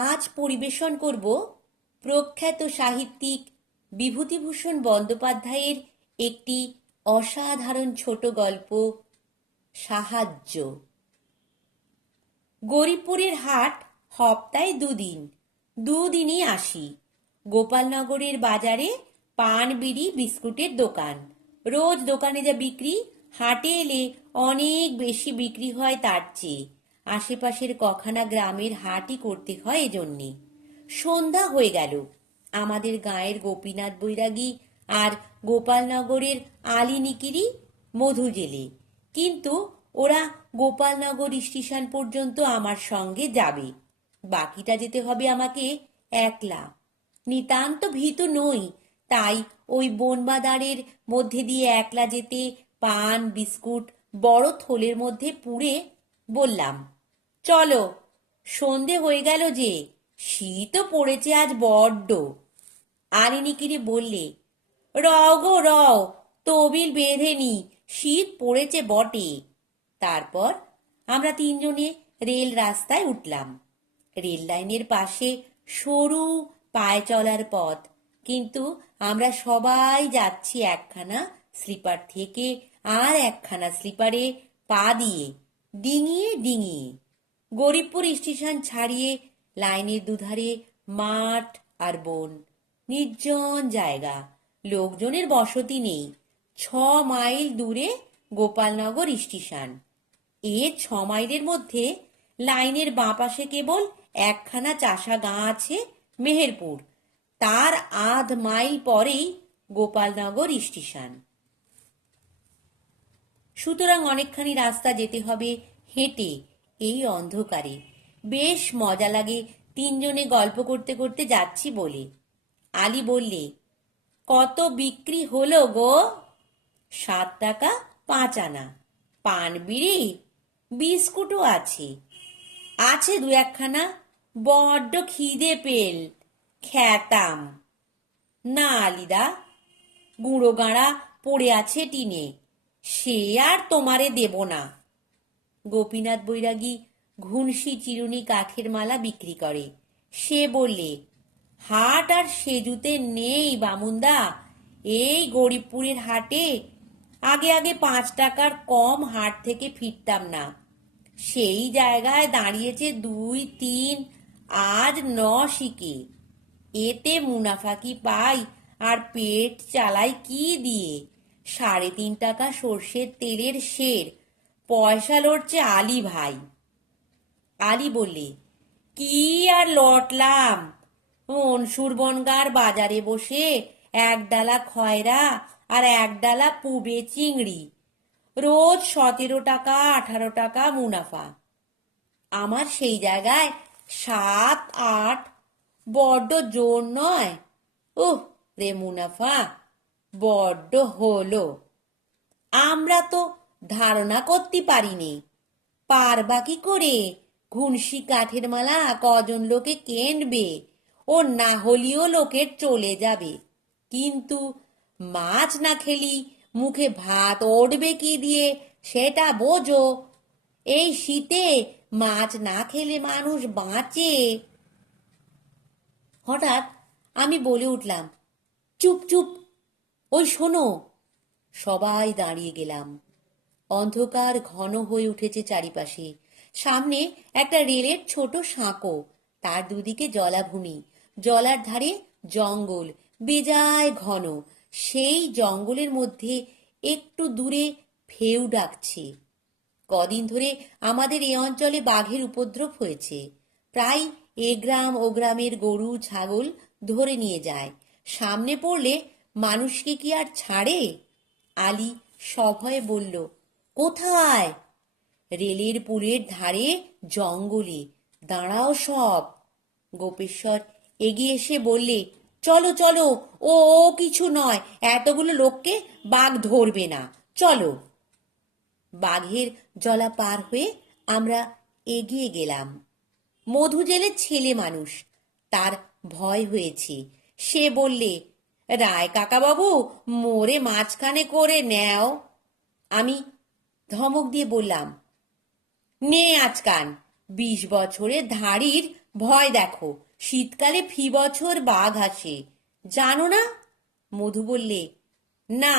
আজ পরিবেশন করব প্রখ্যাত সাহিত্যিক বিভূতিভূষণ বন্দ্যোপাধ্যায়ের একটি অসাধারণ ছোট গল্প, সাহায্য। গরিবপুরের হাট সপ্তাহে দুদিনই আসি। গোপালনগরের বাজারে পান, বিড়ি, বিস্কুটের দোকান। রোজ দোকানে যা বিক্রি, হাটে এলে অনেক বেশি বিক্রি হয় তার চেয়ে। আশেপাশের কখানা গ্রামের হাটই করতে হয় এজন্যে। সন্ধ্যা হয়ে গেল। আমাদের গাঁয়ের গোপীনাথ বৈরাগী আর গোপালনগরের আলী নিকিরি মধু জেলে, কিন্তু ওরা গোপালনগর স্টেশন পর্যন্ত আমার সঙ্গে যাবে। বাকিটা যেতে হবে আমাকে একলা। নিতান্ত ভীতু নই, তাই ওই বনবাদারের মধ্যে দিয়ে একলা যেতে পান, বিস্কুট বড় থলের মধ্যে পুরে বললাম, চলো, সন্ধে হয়ে গেল যে, শীতও পড়েছে আজ বড্ড। আলিনিকিরে বললে, রও গো রও, তবিল বেঁধে নি, শীত পড়েছে বটে। তারপর আমরা তিনজনে রেল রাস্তায় উঠলাম। রেল লাইনের পাশে সরু পায়ে চলার পথ, কিন্তু আমরা সবাই যাচ্ছি একখানা স্লিপার থেকে আর একখানা স্লিপারে পা দিয়ে, ডিঙিয়ে ডিঙিয়ে। গরিবপুর স্টেশন ছাড়িয়ে লাইনের দুধারে মাঠ আর বন, নির্জন জায়গা, লোকজনের বসতি নেই। 6 মাইল দূরে গোপালনগর স্টেশন। 6 মাইলের মধ্যে লাইনের বাঁ পাশে কেবল একখানা চাষা গাঁ আছে, মেহেরপুর। তার আধ মাইল পরেই গোপালনগর স্টেশন। সুতরাং অনেকখানি রাস্তা যেতে হবে হেঁটে এই অন্ধকারে। বেশ মজা লাগে তিনজনে গল্প করতে করতে যাচ্ছি বলে। আলী বললে, কত বিক্রি হলো গো? 7 টাকা 5 আনা। পান, বিড়ি, বিস্কুটও আছে। আছে 2-1খানা। বড্ড খিদে পেল, খেতাম না আলিদা। গুঁড়ো গাঁড়া পড়ে আছে টিনে, সে আর তোমারে দেব না। গোপীনাথ বৈরাগী ঘুনসি চিরুনি কাঠের মালা বিক্রি করে। সে বললে, হাট আর সেজুতে নেই বামুনদা। এই গরিবপুরের হাটে আগে আগে 5 টাকার কম হাট থেকে ফিরতাম না। সেই জায়গায় দাঁড়িয়েছে 2-3, আজ 9 শিকে। এতে মুনাফা কি পাই আর পেট চালাই কি দিয়ে? 3.5 টাকা সর্ষের তেলের সের। পয়সা লড়ছে আলী ভাই। আলী বললে, কি আর লটলাম, মনসুর বনগার বাজারে বসে 1 ডালা খয়রা আর 1 ডালা পুবে চিংড়ি, রোজ 17 টাকা 18 টাকা মুনাফা। আমার সেই জায়গায় 7-8, বড্ড জোর নয়? রে মুনাফা বড্ড হলো। আমরা তো ধারণা করতে পারিনি। পারবা কি করে? ঘুনসি কাঠের মালা কজন লোকে কেনবে, ও না হলেও লোকের চলে যাবে। কিন্তু মাছ না খেলি মুখে ভাত ওঠবে কি দিয়ে, সেটা বোঝো। এই শীতে মাছ না খেলে মানুষ বাঁচে? হঠাৎ আমি বলে উঠলাম, চুপ চুপ, ওই শোনো। সবাই দাঁড়িয়ে গেলাম। অন্ধকার ঘন হয়ে উঠেছে চারিপাশে। সামনে একটা রেলের ছোট সাঁকো, তার দুদিকে জলাভূমি, জলার ধারে জঙ্গল, বেজায় ঘন। সেই জঙ্গলের মধ্যে একটু দূরে ফেউ ডাকছে। কদিন ধরে আমাদের এই অঞ্চলে বাঘের উপদ্রব হয়েছে। প্রায় এ গ্রাম ও গ্রামের গরু ছাগল ধরে নিয়ে যায়। সামনে পড়লে মানুষকে কি আর ছাড়ে? আলী সভয়ে বলল, কোথায়? রেলের পুলের ধারে জঙ্গলে। দাঁড়াও সব। গোপেশ্বর এগিয়ে এসে বললে, চলো চলো, ও কিছু নয়, এতগুলো লোককে বাঘ ধরবে না, চলো। বাঘের জলা পার হয়ে আমরা এগিয়ে গেলাম। মধু জেলের ছেলে মানুষ, তার ভয় হয়েছে। সে বললে, রায় কাকাবাবু, মোরে মাঝখানে করে নেও। আমি ধমক দিয়ে বললাম, নে আজকান, 20 বছরের ধাড়ির ভয় দেখো, শীতকালে ফি বছর বাঘ আসে, জানো না? মধু বললে, না,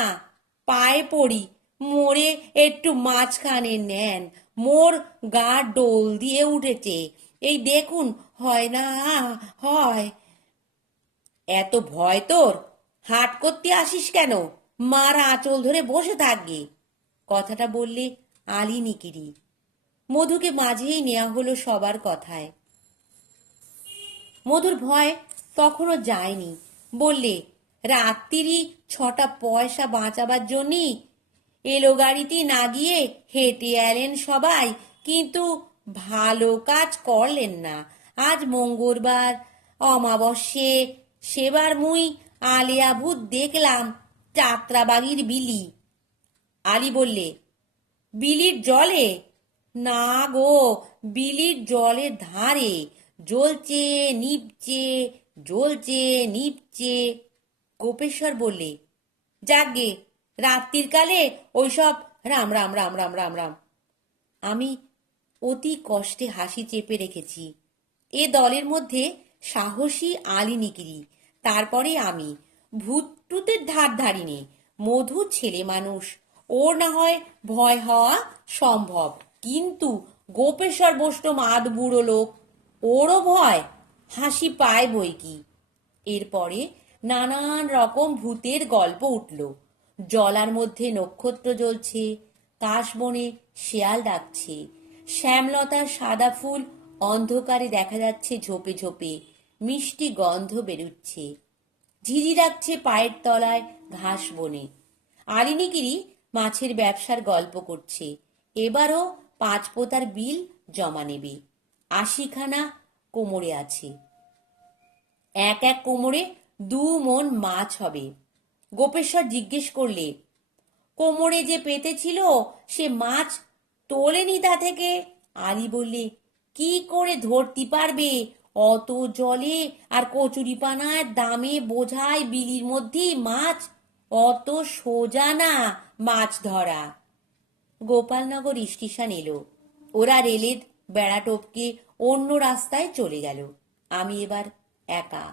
পায়ে পড়ি, মোরে একটু মাঝখানে নেন, মোর গা ডোল দিয়ে উঠেছে, এই দেখুন, হয় না, হয়। এত ভয় তোর? হাট করতে আসিস কেন? মার আঁচল ধরে বসে থাকবে। কথাটা বললে আলী নিকিরি। মধুকে মাঝেই নেওয়া হলো সবার কথায়। মধুর ভয় তখনও যায়নি। বললে, রাত্রিরই 6টা পয়সা বাঁচাবার জন্যই এলো গাড়িতে না গিয়ে হেঁটে এলেন সবাই, কিন্তু ভালো কাজ করলেন না। আজ মঙ্গলবার, অমাবস্যে, সেবার মুই আলিয়া ভূত দেখলাম যাত্রাবাগির বিলি। আলী বললে, বিলির জলে? না গো, বিলির জলের ধারে জ্বলছে নিপচে, জ্বলছে নিপচে। গোপেশ্বর বললে, যাকগে, রাত্রির কালে ওইসব রাম রাম রাম রাম রাম রাম। আমি অতি কষ্টে হাসি চেপে রেখেছি। এ দলের মধ্যে সাহসী আলী নিকিরি, তারপরে আমি। ভূত টুতের ধার ধারিনি। মধু ছেলে মানুষ, ওর না হয় ভয় হওয়া সম্ভব, কিন্তু গোপেশ্বর বৈষ্ণব আধ বুড়ো লোক, ওরও ভয়? হাসি পায় বই কি। এরপরে নানান রকম ভূতের গল্প উঠল। জলার মধ্যে নক্ষত্র জ্বলছে, কাশবনে শেয়াল ডাকছে, শ্যামলতার সাদা ফুল অন্ধকারে দেখা যাচ্ছে ঝোপে ঝোপে, মিষ্টি গন্ধ বেরুচ্ছে, ঝিঝি ডাকছে পায়ের তলায় ঘাস বনে। আলিনিগিরি মাছের ব্যবসার গল্প করছে, এবারও 5 পোতার বিল জমা নেবে। 80খানা কোমরে আছে, এক এক কোমরে 2 মণ মাছ হবে। গোপেশ্বর জিজ্ঞেস করলে, কোমরে যে পেতেছিল সে মাছ তোলেনি তা থেকে? আলী বললে, কি করে ধরতে পারবে, অত জলে আর কচুরিপানার দামে বোঝায় বিলির মধ্যেই মাছ, অত সোজা না মাছ ধরা। গোপালনগর স্টেশন এলো। ওরা রেলের বেড়া টপকে অন্য রাস্তায় চলে গেল। আমি এবার একা।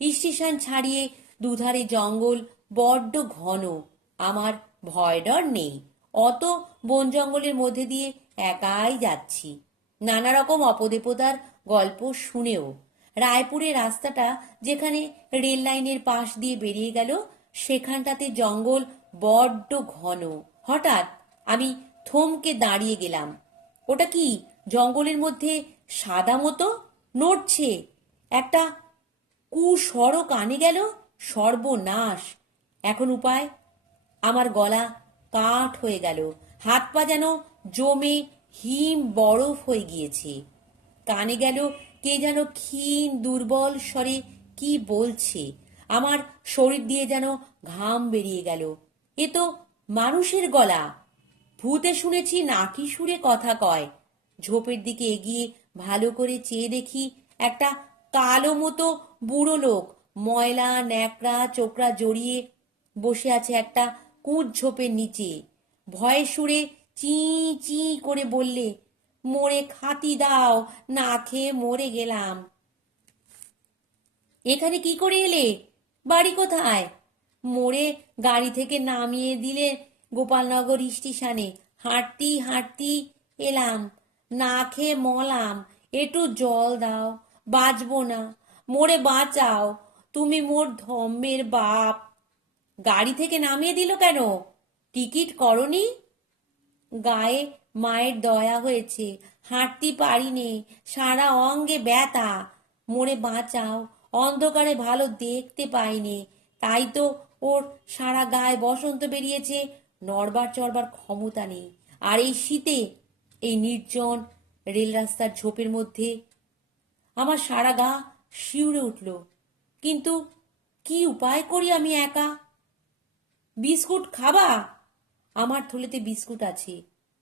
স্টেশন ছাড়িয়ে দুধারে জঙ্গল বড্ড ঘন। আমার ভয় ডর নেই, অত বন জঙ্গলের মধ্যে দিয়ে একাই যাচ্ছি, নানা রকম অপদেবতার গল্প শুনেও। রায়পুরের রাস্তাটা যেখানে রেল লাইনের পাশ দিয়ে বেরিয়ে গেল, সেখানটাতে জঙ্গল বড্ড ঘন। হঠাৎ আমি থমকে দাঁড়িয়ে গেলাম। ওটা কি জঙ্গলের মধ্যে সাদা মতো নড়ছে? একটা কুস্বরও কানে গেল। সর্বনাশ! এখন উপায়? আমার গলা কাঠ হয়ে গেল, হাত পা যেন জমে হিম বরফ হয়ে গিয়েছে। কানে গেল কে যেন ক্ষীণ দুর্বল স্বরে কি বলছে। আমার শরীর দিয়ে যেন ঘাম বেরিয়ে গেল। এ তো মানুষের গলা। ভূতে শুনেছি নাকি সুরে কথা কয়। ঝোপের দিকে এগিয়ে ভালো করে চেয়ে দেখি একটা কালো মতো বুড়ো লোক, ময়লা ন্যাকড়া চোকরা জড়িয়ে বসে আছে একটা কুঁজ ঝোপের নিচে। ভয়ের সুরে চি চি করে বললে, মোরে খাতি দাও, না খেয়ে মরে গেলাম। এখানে কি করে এলে? বাড়ি কোথায়? মোড়ে গাড়ি থেকে নামিয়ে দিলে গোপালনগর স্টেশনে। হাঁটতি হাঁটতি এলাম, না খেয়ে মলাম, একটু জল দাও, বাঁচবো না, মোরে বাঁচাও, তুমি মোর ধম্মের বাপ। গাড়ি থেকে নামিয়ে দিল কেন? টিকিট করনি? গায়ে মায়ের দয়া হয়েছে, হাঁটতে পারিনে, সারা অঙ্গে ব্যথা, মোরে বাঁচাও, অন্ধকারে ভালো দেখতে পাইনে, তাই তো ওর সারা গায়ে বসন্ত বেরিয়েছে, নড়বার চড়বার ক্ষমতা নেই। আর এই শীতে, এই নির্জন রেল রাস্তার ঝোপের মধ্যে আমার সারা গা শিউরে উঠল। কিন্তু কি উপায় করি আমি একা? বিস্কুট খাবা? আমার থলেতে বিস্কুট আছে।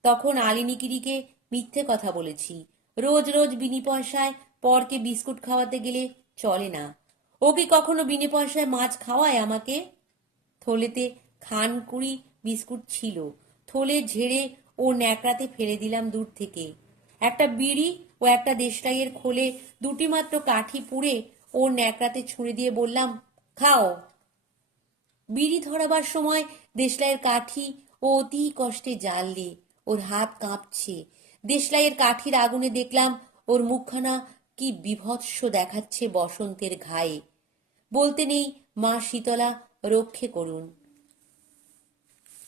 তখন আলিনিকিরিকে মিথ্যে কথা বলেছি। রোজ রোজ বিনি পয়সায় পরকে বিস্কুট খাওয়াতে গেলে চলে না। ও কি কখনো বিনি পয়সায় মাছ খাওয়ায় আমাকে? থলেতে খানকুড়ি বিস্কুট ছিল। থলে ঝেড়ে ও ন্যাকড়াতে ফেলে দিলাম দূর থেকে। একটা বিড়ি ও একটা দেশলাইয়ের খোলে দুটি মাত্র কাঠি পুড়ে ওর ন্যাকড়াতে ছুঁড়ে দিয়ে বললাম, খাও। বিড়ি ধরাবার সময় দেশলাইয়ের কাঠি ও অতি কষ্টে জ্বাললে ওর হাত কাঁপছে। দেশলাইয়ের কাঠির আগুনে দেখলাম ওর মুখখানা কি বিভৎস দেখাচ্ছে বসন্তের ঘায়ে। বলতে নেই, মা শীতলা রক্ষে করুন।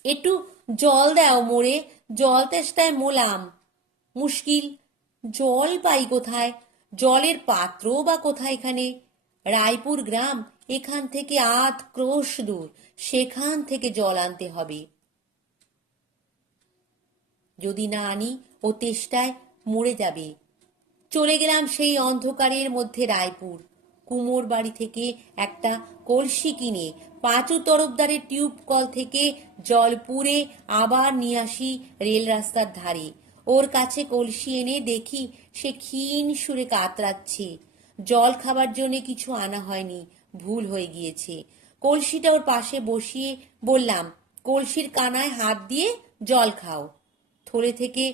একটু জল দাও মোরে, জল তেষ্টায় মোলাম। মুশকিল, জল পাই কোথায়? জলের পাত্রও বা কোথায় এখানে? রায়পুর গ্রাম এখান থেকে ৮ ক্রোশ দূর, সেখান থেকে জল আনতে হবে। যদি না আনি ও তেষ্টায় মরে যাবে। চলে গেলাম সেই অন্ধকারের মধ্যে রায়পুর। কুমোর বাড়ি থেকে একটা কলসি কিনে পাঁচু তরফদারের টিউব কল থেকে জল পুরে আবার নিয়ে আসি রেল রাস্তার ধারে। ওর কাছে কলসি এনে দেখি সে ক্ষীণ সুরে কাতরাচ্ছে। জল খাবার জন্য কিছু আনা হয়নি, ভুল হয়ে গিয়েছে। কলসিটা ওর পাশে বসিয়ে বললাম, কলসির কানায় হাত দিয়ে জল খাও। থলে থেকে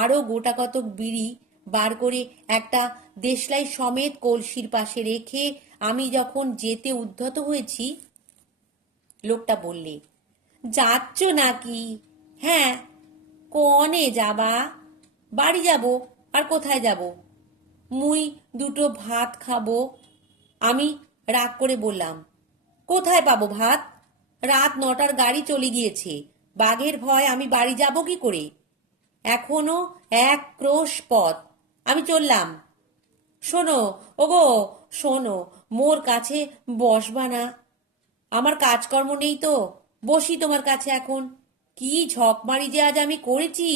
আরো গোটা কতক বিড়ি বার করে একটা দেশলাই সমেত কলসির পাশে রেখে আমি যখন যেতে উদ্ধত হয়েছি, লোকটা বললে, যাচ্ছ নাকি? হ্যাঁ। কনে যাবা? বাড়ি যাব। আর কোথায় যাব? মুই দুটো ভাত খাবো। আমি রাগ করে বললাম, কোথায় পাবো ভাত? রাত ৯টার গাড়ি চলে গিয়েছে। বাঘের ভয় আমি বাড়ি যাব কি করে? এখনো ১ ক্রোশ পথ। আমি চললাম। শোনো ওগো, শোনো, মোর কাছে বসবা না? আমার কাজকর্ম নেই তো, বসি তোমার কাছে এখন। কি ঝকমারি যে আজ আমি করেছি,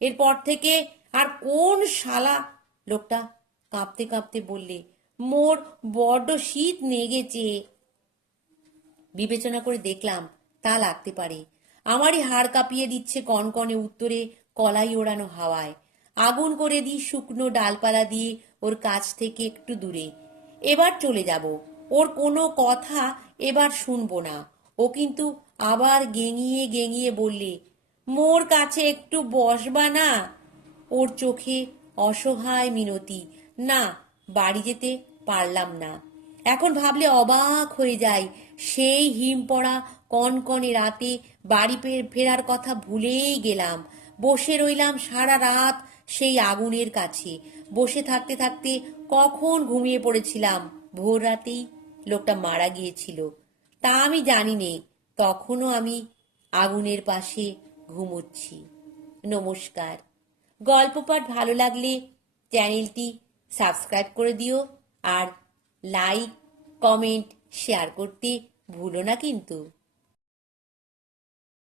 এরপর থেকে আর কোন শালা। লোকটা কাঁপতে কাঁপতে বললে, মোর বড্ড শীত নেগেছে। বিবেচনা করে দেখলাম তা লাগতে পারে। আমারই হাড় কাঁপিয়ে দিচ্ছে কনকনে উত্তরে কলাই ওড়ানো হাওয়ায়। আগুন করে দিই শুকনো ডালপালা দিয়ে ওর কাছ থেকে একটু দূরে। এবার চলে যাব। ওর কোনো কথা এবার শুনবো না। ও কিন্তু আবার গেঙিয়ে গেঙিয়ে বললে, মোর কাছে একটু বসবা না? ওর চোখে অসহায় মিনতি। না, বাড়ি যেতে পারলাম না। এখন ভাবলে অবাক হয়ে যায়, সেই হিম পড়া কনকনে রাতে বাড়ি ফেরার কথা ভুলেই গেলাম। বসে রইলাম সারা রাত সেই আগুনের কাছে। বসে থাকতে থাকতে কখন ঘুমিয়ে পড়েছিলাম। ভোর রাতেই লোকটা মারা গিয়েছিল, তা আমি জানি নে। তখনও আমি আগুনের পাশে ঘুমোচ্ছি। নমস্কার। গল্প পাঠ ভালো লাগলে চ্যানেলটি সাবস্ক্রাইব করে দিও, আর লাইক, কমেন্ট, শেয়ার করতে ভুলো না কিন্তু।